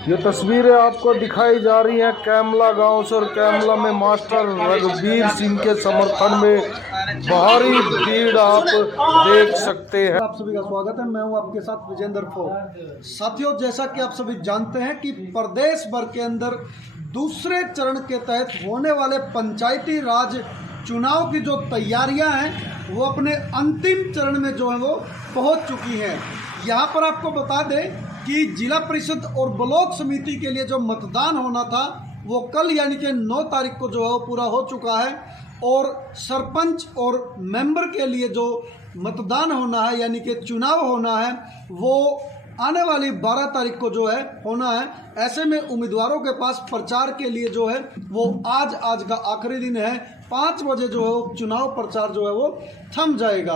ये तस्वीरें आपको दिखाई जा रही हैं कैमला गांव से और कैमला में मास्टर रघुवीर सिंह के समर्थन में भारी भीड़ आप देख सकते हैं। आप सभी का स्वागत है। मैं हूं आपके साथ विजेंद्र फोर्ट। साथियों, जैसा कि आप सभी जानते हैं कि प्रदेश भर के अंदर दूसरे चरण के तहत होने वाले पंचायती राज चुनाव की जो तैयारियां हैं वो अपने अंतिम चरण में जो है वो पहुंच चुकी हैं। यहां पर आपको बता दें कि जिला परिषद और ब्लॉक समिति के लिए जो मतदान होना था वो कल यानी कि 9 तारीख को जो है वो पूरा हो चुका है, और सरपंच और मेंबर के लिए जो मतदान होना है यानी कि चुनाव होना है वो आने वाली 12 तारीख को जो है होना है। ऐसे में उम्मीदवारों के पास प्रचार के लिए जो है वो आज का आखिरी दिन है। 5 बजे जो है वो चुनाव प्रचार जो है वो थम जाएगा।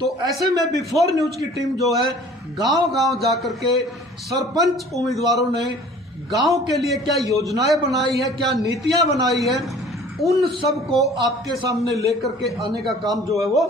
तो ऐसे में बिफोर न्यूज की टीम जो है गांव-गांव जाकर के सरपंच उम्मीदवारों ने गांव के लिए क्या योजनाएं बनाई है, क्या नीतियां बनाई है, उन सब को आपके सामने लेकर के आने का काम जो है वो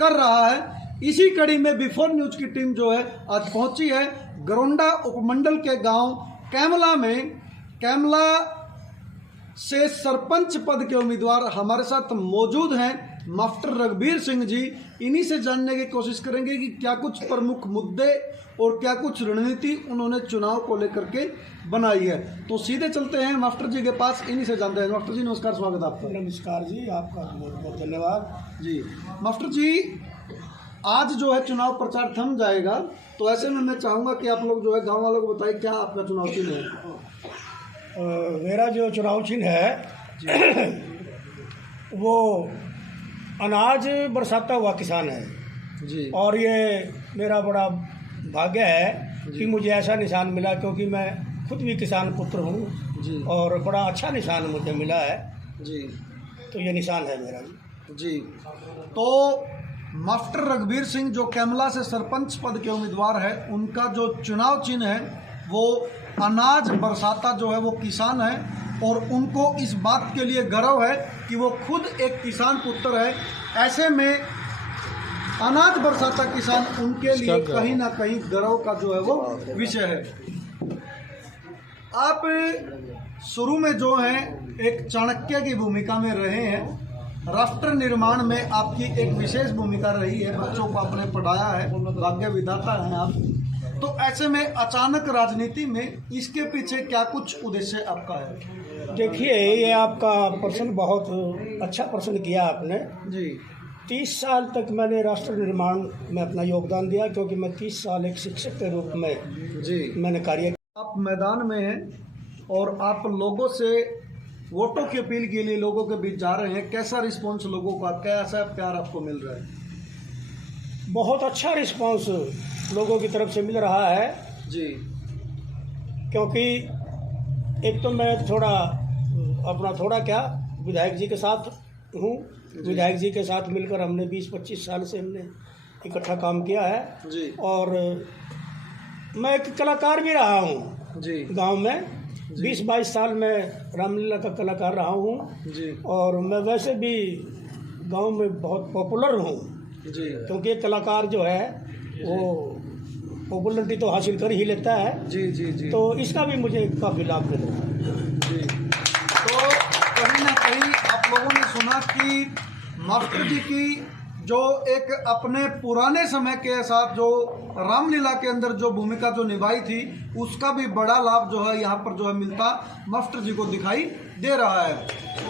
कर रहा है। इसी कड़ी में बिफोर न्यूज की टीम जो है आज पहुंची है गरोंडा उपमंडल के गांव कैमला में। कैमला से सरपंच पद के उम्मीदवार हमारे साथ मौजूद हैं मास्टर रघुवीर सिंह जी। इन्हीं से जानने की कोशिश करेंगे कि क्या कुछ प्रमुख मुद्दे और क्या कुछ रणनीति उन्होंने चुनाव को लेकर के बनाई है। तो सीधे चलते हैं मास्टर जी के पास, इन्हीं से जानते हैं। मास्टर जी नमस्कार, स्वागत आपका। नमस्कार जी, आपका बहुत बहुत धन्यवाद जी। मास्टर जी, आज जो है चुनाव प्रचार थम जाएगा, तो ऐसे में मैं चाहूँगा कि आप लोग जो है गाँव वालों को बताइए क्या आपका चुनाव चिन्ह है। मेरा जो चुनाव चिन्ह है वो अनाज बरसाता हुआ किसान है जी। और ये मेरा बड़ा भाग्य है कि मुझे ऐसा निशान मिला, क्योंकि मैं खुद भी किसान पुत्र हूँ जी। और बड़ा अच्छा निशान मुझे मिला है जी। तो ये निशान है मेरा जी। तो मास्टर रघुवीर सिंह जो कैमला से सरपंच पद के उम्मीदवार है, उनका जो चुनाव चिन्ह है वो अनाज बरसाता जो है वो किसान है, और उनको इस बात के लिए गर्व है कि वो खुद एक किसान पुत्र है। ऐसे में अनाज बरसाता किसान उनके लिए कहीं ना कहीं गर्व का जो है वो विषय है। आप शुरू में जो है एक चाणक्य की भूमिका में रहे हैं, राष्ट्र निर्माण में आपकी एक विशेष भूमिका रही है, बच्चों को आपने पढ़ाया है, भाग्य विधाता हैं आप। तो ऐसे में अचानक राजनीति में इसके पीछे क्या कुछ उद्देश्य आपका है? देखिए, ये आपका प्रश्न बहुत अच्छा प्रश्न किया आपने जी। 30 साल तक मैंने राष्ट्र निर्माण में अपना योगदान दिया, क्योंकि मैं 30 साल एक शिक्षक के रूप में जी मैंने कार्य किया। आप मैदान में हैं और आप लोगों से वोटों की अपील के लिए लोगों के बीच जा रहे हैं। कैसा रिस्पॉन्स लोगों का, कैसा प्यार आपको मिल रहा है? बहुत अच्छा रिस्पांस लोगों की तरफ से मिल रहा है जी। क्योंकि एक तो मैं थोड़ा क्या विधायक जी के साथ हूँ। विधायक जी के साथ मिलकर हमने 20-25 साल से हमने इकट्ठा काम किया है जी। और मैं एक कलाकार भी रहा हूँ जी। गांव में। 20-22 साल में रामलीला का कलाकार रहा हूँ जी। और मैं वैसे भी गांव में बहुत पॉपुलर हूँ, जी। क्योंकि एक कलाकार जो है वो पॉपुलरिटी तो हासिल कर ही लेता है। जी। जी। जी। तो इसका भी मुझे काफ़ी लाभ मिल रहा है। जी। तो कहीं ना कहीं आप लोगों ने सुना कि मास्टर जी की जो एक अपने पुराने समय के साथ जो रामलीला के अंदर जो भूमिका जो निभाई थी, उसका भी बड़ा लाभ जो है यहाँ पर जो है मिलता मास्टर जी को दिखाई दे रहा है।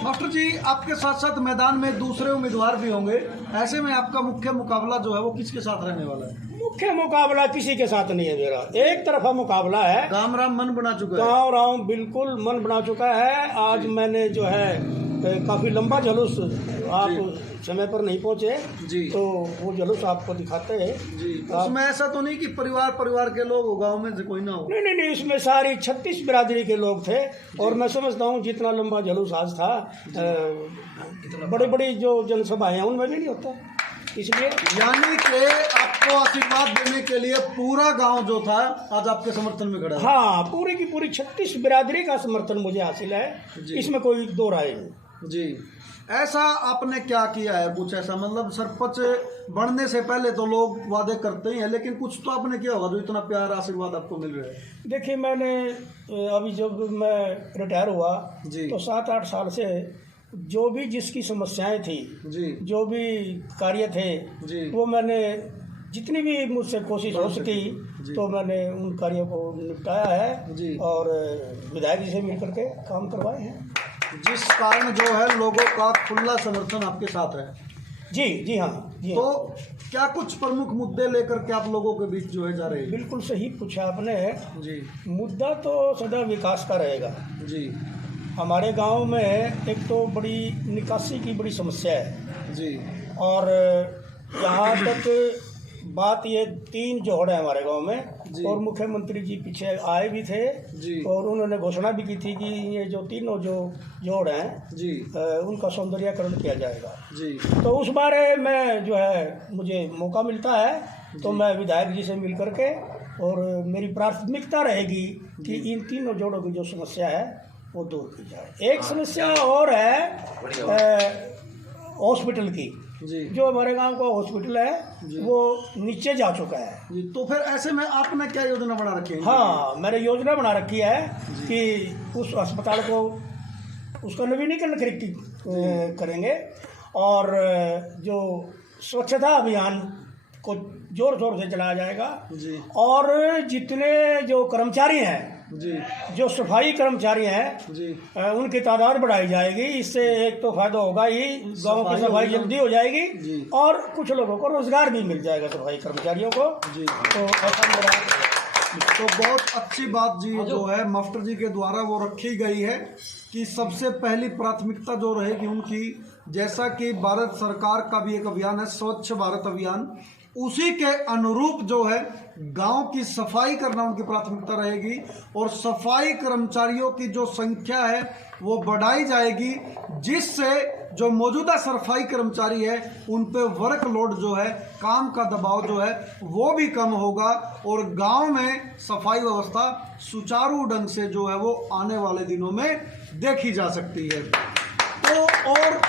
मास्टर जी, आपके साथ साथ मैदान में दूसरे उम्मीदवार भी होंगे, ऐसे में आपका मुख्य मुकाबला जो है वो किसके साथ रहने वाला है? मुख्य मुकाबला किसी के साथ नहीं है मेरा, एक तरफा मुकाबला है। राम राम मन बना चुका है। गाँव राम बिल्कुल मन बना चुका है। आज मैंने जो है काफ़ी लंबा जुलूस, आप समय पर नहीं पहुंचे जी, तो वो जुलूस आपको दिखाते हैं जी। उसमें ऐसा तो नहीं कि परिवार के लोग हो, गांव में से कोई ना हो? नहीं, इसमें सारी 36 बिरादरी के लोग थे और मैं समझता हूँ जितना लंबा जुलूस आज था बड़ी जो जनसभाएं हैं उनमें भी नहीं होता, इसलिए। यानी कि आपको आशीर्वाद देने के लिए पूरा गांव जो था आज आपके समर्थन में खड़ा है। हाँ, पूरी की पूरी 36 बिरादरी का समर्थन मुझे हासिल है, इसमें कोई दो राय नहीं। जी। ऐसा आपने क्या किया है, कुछ ऐसा मतलब सरपंच बनने से पहले तो लोग वादे करते ही हैं, लेकिन कुछ तो आपने किया होगा जो इतना प्यार आशीर्वाद आपको मिल रहा है? देखिए, मैंने अभी जब मैं रिटायर हुआ जी। तो 7-8 साल से जो भी जिसकी समस्याएं थी, जी जो भी कार्य थे, जी वो मैंने जितनी भी मुझसे कोशिश हो सकी जी। तो मैंने उन कार्यों को निपटाया है जी। और विधायक जी से मिलकर के काम करवाए हैं। जिस कारण जो है लोगों का खुला समर्थन आपके साथ है। जी जी हाँ, जी तो हाँ। क्या कुछ प्रमुख मुद्दे लेकर के आप लोगों के बीच जो है जा रहे हैं? बिल्कुल सही पूछा आपने। जी मुद्दा तो सदा विकास का रहेगा। जी हमारे गांव में एक तो बड़ी निकासी की बड़ी समस्या है जी और यहाँ तक बात ये 3 जोड़ है हमारे गांव जी। में और मुख्यमंत्री जी पीछे आए भी थे जी और उन्होंने घोषणा भी की थी कि ये जो तीनों जो जोड़ हैं जी उनका सौंदर्यीकरण किया जाएगा। जी तो उस बारे में जो है मुझे मौका मिलता है तो मैं विधायक जी से मिल करके और मेरी प्राथमिकता रहेगी कि इन तीनों जोड़ों की जो समस्या है वो दूर की जाए। एक समस्या और है हॉस्पिटल की। जी जो हमारे गांव का हॉस्पिटल है वो नीचे जा चुका है। जी। तो फिर ऐसे में आपने क्या योजना बना रखी है? हाँ, मैंने योजना बना रखी है कि उस अस्पताल को उसका नवीनीकरण करेंगे और जो स्वच्छता अभियान को जोर शोर से चलाया जाएगा जी और जितने जो कर्मचारी हैं, जी जो सफाई कर्मचारी हैं, जी उनकी तादाद बढ़ाई जाएगी। इससे एक तो फायदा होगा ही, गांव की सफाई जल्दी हो जाएगी जी। और कुछ लोगों को रोजगार भी मिल जाएगा सफाई कर्मचारियों को। जी। तो ऐसा मेरा तो बहुत अच्छी बात जी जो है मास्टर जी के द्वारा वो रखी गई है कि सबसे पहली प्राथमिकता जो रहेगी उनकी, जैसा कि भारत सरकार का भी एक अभियान है स्वच्छ भारत अभियान, उसी के अनुरूप जो है गांव की सफाई करना उनकी प्राथमिकता रहेगी और सफाई कर्मचारियों की जो संख्या है वो बढ़ाई जाएगी, जिससे जो मौजूदा सफाई कर्मचारी है उन पे वर्कलोड जो है, काम का दबाव जो है वो भी कम होगा और गांव में सफाई व्यवस्था सुचारू ढंग से जो है वो आने वाले दिनों में देखी जा सकती है। तो और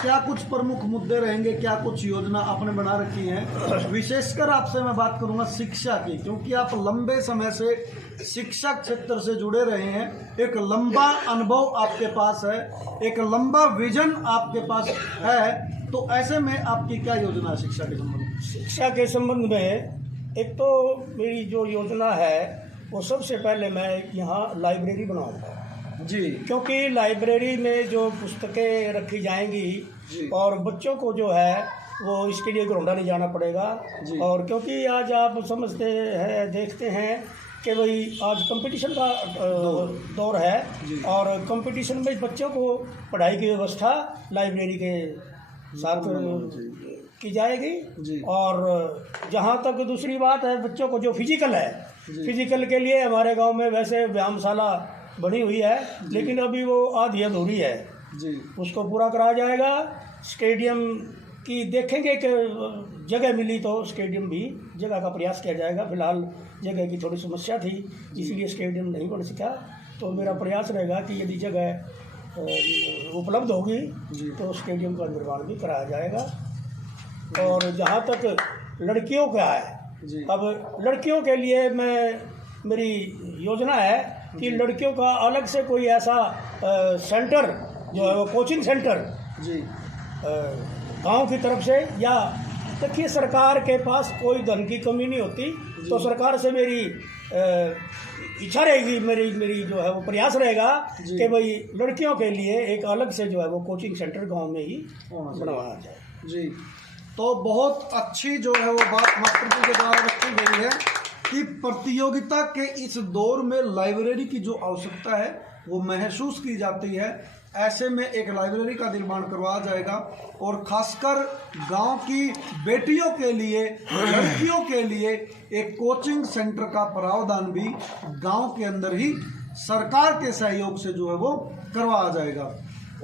क्या कुछ प्रमुख मुद्दे रहेंगे, क्या कुछ योजना आपने बना रखी है? विशेषकर आपसे मैं बात करूंगा शिक्षा की, क्योंकि आप लंबे समय से शिक्षा क्षेत्र से जुड़े रहे हैं, एक लंबा अनुभव आपके पास है, एक लंबा विजन आपके पास है। तो ऐसे में आपकी क्या योजना है शिक्षा के संबंध में? शिक्षा के संबंध में एक तो मेरी जो योजना है वो सबसे पहले मैं यहाँ लाइब्रेरी बनाऊंगा जी, क्योंकि लाइब्रेरी में जो पुस्तकें रखी जाएंगी जी। और बच्चों को जो है वो इसके लिए घरोंडा नहीं जाना पड़ेगा। जी। और क्योंकि आज आप समझते हैं, देखते हैं कि भाई आज कंपटीशन का दौर है जी। और कंपटीशन में बच्चों को पढ़ाई की व्यवस्था लाइब्रेरी के साथ की जाएगी। जी। और जहाँ तक दूसरी बात है बच्चों को जो फिजिकल है, जी। फिजिकल के लिए हमारे गांव में वैसे व्यायामशाला बनी हुई है लेकिन अभी वो आधी अधूरी है जी, उसको पूरा कराया जाएगा। स्टेडियम की देखेंगे कि जगह मिली तो स्टेडियम भी जगह का प्रयास किया जाएगा। फिलहाल जगह की थोड़ी समस्या थी इसलिए स्टेडियम नहीं बन सका, तो मेरा प्रयास रहेगा कि यदि जगह उपलब्ध होगी जी। तो स्टेडियम का निर्माण भी कराया जाएगा। और जहाँ तक लड़कियों का है, जी। अब लड़कियों के लिए मेरी योजना है कि लड़कियों का अलग से कोई ऐसा सेंटर जो है वो कोचिंग सेंटर जी, गांव की तरफ से, या देखिए सरकार के पास कोई धन की कमी नहीं होती, तो सरकार से मेरी इच्छा रहेगी, मेरी जो है वो प्रयास रहेगा जी। कि भाई लड़कियों के लिए एक अलग से जो है वो कोचिंग सेंटर गांव में ही होना चाहिए। बनवाया जाए। जी। तो बहुत अच्छी जो है वो बात मास्टर जी के द्वारा रखी गई है कि प्रतियोगिता के इस दौर में लाइब्रेरी की जो आवश्यकता है वो महसूस की जाती है। ऐसे में एक लाइब्रेरी का निर्माण करवाया जाएगा और खासकर गांव की बेटियों के लिए, लड़कियों के लिए एक कोचिंग सेंटर का प्रावधान भी गांव के अंदर ही सरकार के सहयोग से जो है वो करवाया जाएगा।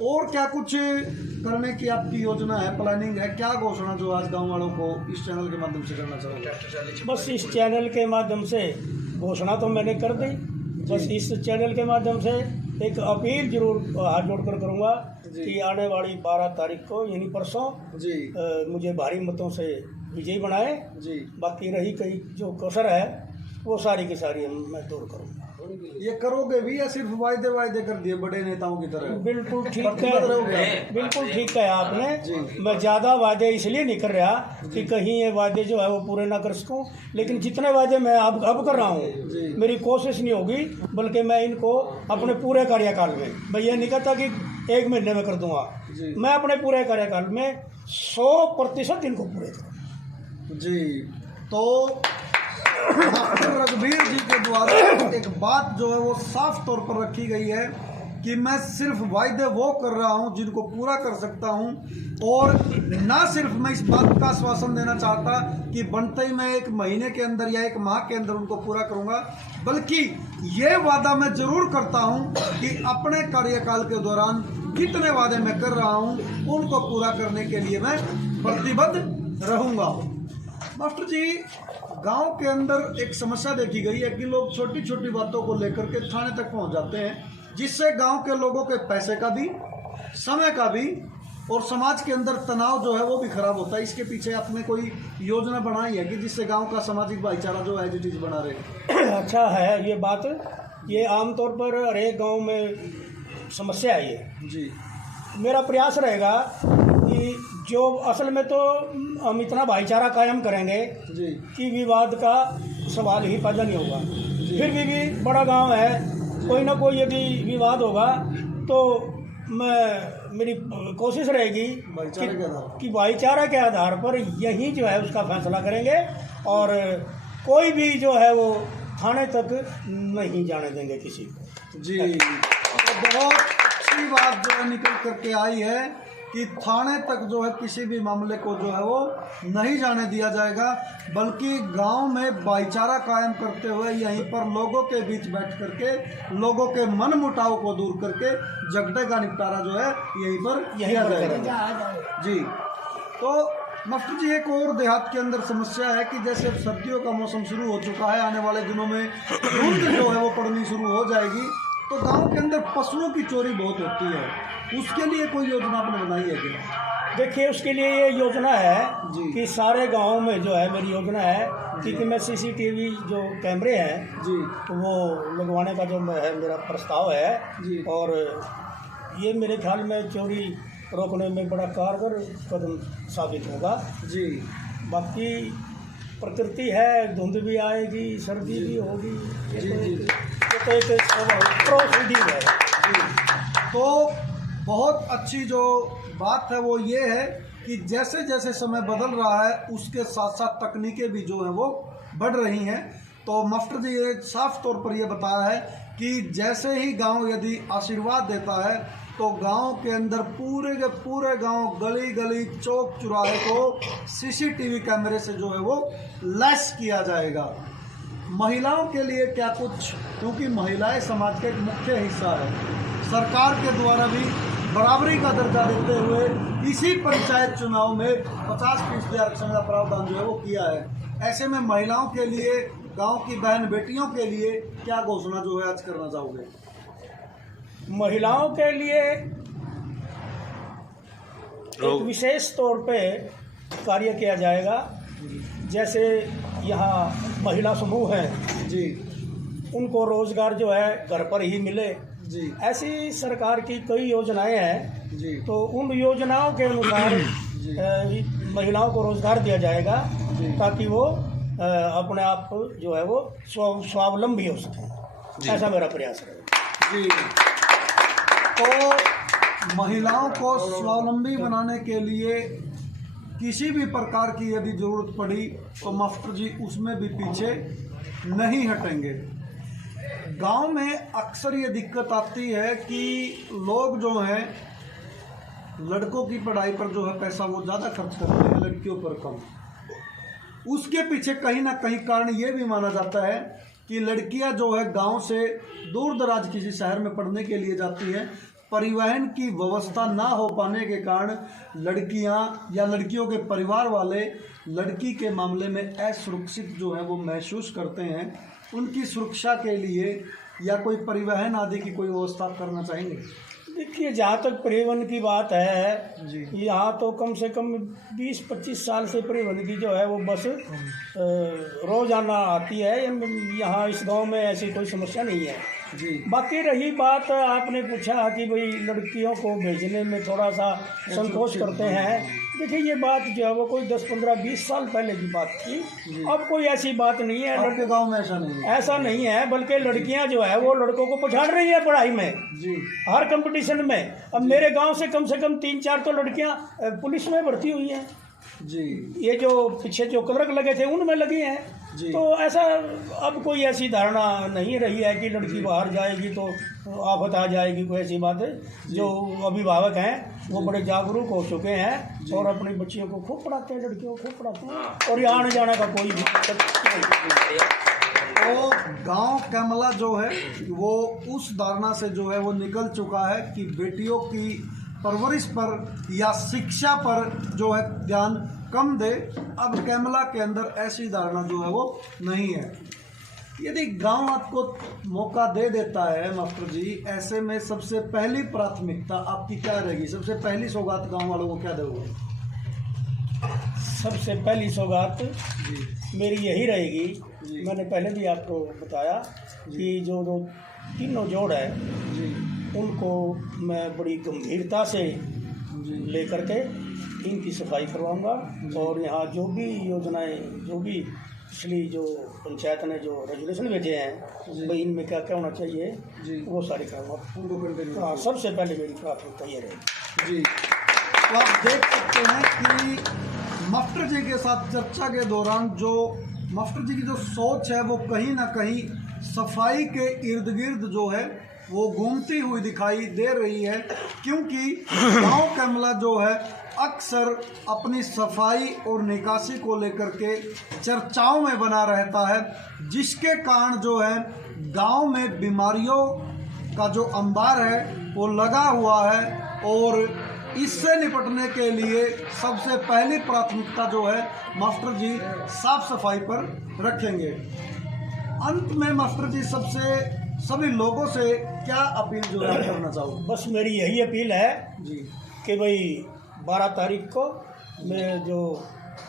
और क्या कुछ करने की आपकी योजना है, प्लानिंग है? क्या घोषणा जो आज गांव वालों को इस चैनल के माध्यम से करना चाहोगे? बस इस चैनल के माध्यम से घोषणा तो मैंने कर दी, बस इस चैनल के माध्यम से एक अपील जरूर हाथ जोड़कर करूँगा कि आने वाली 12 तारीख को यानी परसों जी मुझे भारी मतों से विजयी बनाए। जी। बाकी रही कई जो कसर है वो सारी की सारी मैं दूर करूँगा। ये करोगे भी या सिर्फ वायदे कर दिए बड़े नेताओं की तरह? बिल्कुल ठीक प्रतिबद्ध रहोगे? है, बिल्कुल ठीक है आपने। जी। मैं ज़्यादा वादे इसलिए नहीं कर रहा कि कहीं ये वादे जो है वो पूरे ना कर सकूं, लेकिन जितने वादे मैं अब कर रहा हूँ मेरी कोशिश नहीं होगी, बल्कि मैं इनको अपने पूरे कार्यकाल में, मैं ये नहीं कहता कि 1 महीने में कर दूंगा, मैं अपने पूरे कार्यकाल में 100% इनको पूरे करूँ। जी। तो डॉक्टर रघुवीर जी के द्वारा एक बात जो है वो साफ तौर पर रखी गई है कि मैं सिर्फ वायदे वो कर रहा हूं जिनको पूरा कर सकता हूं, और ना सिर्फ मैं इस बात का आश्वासन देना चाहता कि बनते ही मैं 1 महीने के अंदर या 1 माह के अंदर उनको पूरा करूंगा, बल्कि ये वादा मैं जरूर करता हूं कि अपने कार्यकाल के दौरान जितने वादे मैं कर रहा हूं उनको पूरा करने के लिए मैं प्रतिबद्ध रहूंगा। मास्टर जी, गांव के अंदर एक समस्या देखी गई है कि लोग छोटी छोटी बातों को लेकर के थाने तक पहुंच जाते हैं, जिससे गांव के लोगों के पैसे का भी, समय का भी और समाज के अंदर तनाव जो है वो भी खराब होता है। इसके पीछे आपने कोई योजना बनाई है कि जिससे गांव का सामाजिक भाईचारा जो है चीज बना रहे? अच्छा है ये बात, ये आमतौर पर हर एक गाँव में समस्या है ये। जी। मेरा प्रयास रहेगा कि जो असल में तो हम इतना भाईचारा कायम करेंगे जी कि विवाद का सवाल ही पैदा नहीं होगा। फिर भी बड़ा गांव है, कोई ना कोई यदि विवाद होगा तो मेरी कोशिश रहेगी कि भाईचारा के आधार पर यही जो है उसका फैसला करेंगे, और कोई भी जो है वो थाने तक नहीं जाने देंगे किसी को। जी। बहुत अच्छी बात जो है निकल करके आई है कि थाने तक जो है किसी भी मामले को जो है वो नहीं जाने दिया जाएगा, बल्कि गांव में भाईचारा कायम करते हुए यहीं पर लोगों के बीच बैठ करके लोगों के मन मुटाव को दूर करके झगड़े का निपटारा जो है यहीं पर किया जाएगा। जी। तो मास्टर जी, एक और देहात के अंदर समस्या है कि जैसे सर्दियों का मौसम शुरू हो चुका है, आने वाले दिनों में धुंध जो है वो पड़नी शुरू हो जाएगी, तो गांव के अंदर पशुओं की चोरी बहुत होती है, उसके लिए कोई योजना आपने बनाई है क्या? देखिए, उसके लिए ये योजना है कि सारे गांव में जो है मेरी योजना है कि मैं CCTV जो कैमरे हैं जी वो लगवाने का जो है मेरा प्रस्ताव है जी। और ये मेरे ख्याल में चोरी रोकने में बड़ा कारगर कदम साबित होगा। जी। बाकी प्रकृति है, धुंध भी आएगी, सर्दी भी होगी, ये तो एक प्रोसीडिंग है। तो बहुत अच्छी जो बात है वो ये है कि जैसे जैसे समय बदल रहा है उसके साथ साथ तकनीकें भी जो हैं वो बढ़ रही हैं। तो मास्टर जी ये साफ तौर पर ये बताया है कि जैसे ही गांव यदि आशीर्वाद देता है तो गांव के अंदर पूरे के पूरे गांव, गली गली, चौक चौराहे को CCTV कैमरे से जो है वो लैस किया जाएगा। महिलाओं के लिए क्या कुछ, क्योंकि महिलाएं समाज का एक मुख्य हिस्सा है, सरकार के द्वारा भी बराबरी का दर्जा देते हुए इसी पंचायत चुनाव में 50% आरक्षण का प्रावधान जो है वो किया है। ऐसे में महिलाओं के लिए, गांव की बहन बेटियों के लिए क्या घोषणा जो है आज करना चाहोगे? महिलाओं के लिए एक विशेष तौर पे कार्य किया जाएगा। जैसे यहाँ महिला समूह हैं जी, उनको रोजगार जो है घर पर ही मिले जी, ऐसी सरकार की कई योजनाएं हैं जी, तो उन योजनाओं के अनुसार महिलाओं को रोजगार दिया जाएगा ताकि वो अपने आप जो है वो स्वावलंबी हो सकें। ऐसा मेरा प्रयास है जी। तो महिलाओं को स्वावलंबी बनाने के लिए किसी भी प्रकार की यदि ज़रूरत पड़ी तो मास्टर जी उसमें भी पीछे नहीं हटेंगे। गांव में अक्सर ये दिक्कत आती है कि लोग जो हैं लड़कों की पढ़ाई पर जो है पैसा वो ज़्यादा खर्च करते हैं, लड़कियों पर कम। उसके पीछे कहीं ना कहीं कारण ये भी माना जाता है कि लड़कियां जो है गांव से दूर दराज किसी शहर में पढ़ने के लिए जाती हैं, परिवहन की व्यवस्था ना हो पाने के कारण लड़कियां या लड़कियों के परिवार वाले लड़की के मामले में असुरक्षित जो है वो महसूस करते हैं। उनकी सुरक्षा के लिए या कोई परिवहन आदि की कोई व्यवस्था करना चाहेंगे? देखिए, जहाँ तक परिवहन की बात है, जी। यहाँ तो कम से कम 20-25 साल से परिवहन की जो है वो बस रोजाना आती है। यहाँ इस गांव में ऐसी कोई समस्या नहीं है जी। बाकी रही बात, आपने पूछा कि भाई लड़कियों को भेजने में थोड़ा सा संकोच करते हैं। देखिए, ये बात जो है वो कोई 10-15-20 साल पहले की बात थी, अब कोई ऐसी बात नहीं है। आपके गांव में ऐसा नहीं है? ऐसा नहीं है, बल्कि लड़कियां जो है वो लड़कों को पछाड़ रही है पढ़ाई में, जी। हर कंपटीशन में। अब मेरे गांव से कम 3-4 तो लड़कियां पुलिस में भर्ती हुई हैं जी। ये जो पीछे जो क्लर्क लगे थे उनमें लगी हैं जी। तो ऐसा अब कोई ऐसी धारणा नहीं रही है कि लड़की बाहर जाएगी तो आफत आ जाएगी, कोई ऐसी बात है। जो अभिभावक हैं वो बड़े जागरूक हो चुके हैं और अपनी बच्चियों को खूब पढ़ाते हैं, लड़कियों को खूब पढ़ाते हैं, और यहाँ आने जाने का कोई भी तो गांव कैमला जो है वो उस धारणा से जो है वो निकल चुका है कि बेटियों की परवरिश पर या शिक्षा पर जो है ध्यान कम दे। अब कैमला के अंदर ऐसी धारणा जो है वो नहीं है। यदि गांव आपको मौका दे देता है मास्टर जी, ऐसे में सबसे पहली प्राथमिकता आपकी क्या रहेगी? सबसे पहली सौगात गांव वालों को क्या दोगे? सबसे पहली सौगात मेरी यही रहेगी, मैंने पहले भी आपको बताया कि जो तीनों जोड़ है जी। उनको मैं बड़ी गंभीरता से लेकर के इनकी सफाई करवाऊंगा, और यहाँ जो भी योजनाएं, जो भी पिछली जो पंचायत ने जो रेजुलेशन भेजे हैं भाई इनमें क्या क्या होना चाहिए जी। वो सारी करूँगा। हाँ, सबसे पहले मेरी प्राथमिकता ये रहेगी जी। तो आप देख सकते हैं कि मास्टर जी के साथ चर्चा के दौरान जो मास्टर जी की जो सोच है वो कहीं ना कहीं सफाई के इर्द गिर्द जो है वो घूमती हुई दिखाई दे रही है, क्योंकि गांव कैमला जो है अक्सर अपनी सफाई और निकासी को लेकर के चर्चाओं में बना रहता है, जिसके कारण जो है गांव में बीमारियों का जो अंबार है वो लगा हुआ है, और इससे निपटने के लिए सबसे पहली प्राथमिकता जो है मास्टर जी साफ सफाई पर रखेंगे। अंत में मास्टर जी सभी लोगों से क्या अपील जो है करना चाहूँगा? बस मेरी यही अपील है जी कि भाई 12 तारीख को मैं जो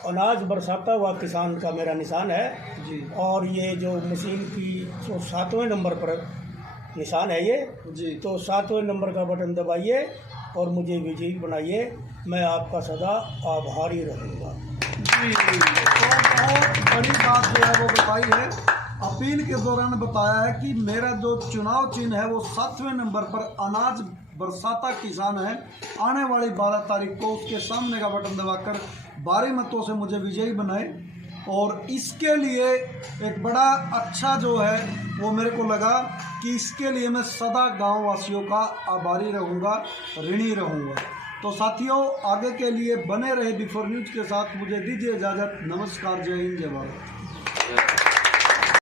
अनाज बरसाता हुआ किसान का मेरा निशान है जी। और ये जो मशीन की जो 7वें नंबर पर निशान है ये जी। तो 7वें नंबर का बटन दबाइए और मुझे विजयी बनाइए, मैं आपका सदा आभारी रहूँगा। जी। तो बहुत बड़ी बात जो है वो बताई है। अपील के दौरान बताया है कि मेरा जो चुनाव चिन्ह है वो 7वें नंबर पर अनाज बरसाता किसान है। आने वाली 12 तारीख को उसके सामने का बटन दबाकर भारी मतों से मुझे विजयी बनाए, और इसके लिए एक बड़ा अच्छा जो है वो मेरे को लगा कि इसके लिए मैं सदा गाँव वासियों का आभारी रहूँगा, ऋणी रहूँगा। तो साथियों, आगे के लिए बने रहे बिफोर न्यूज़ के साथ। मुझे दीजिए इजाज़त। नमस्कार, जय हिंद, जय भारत।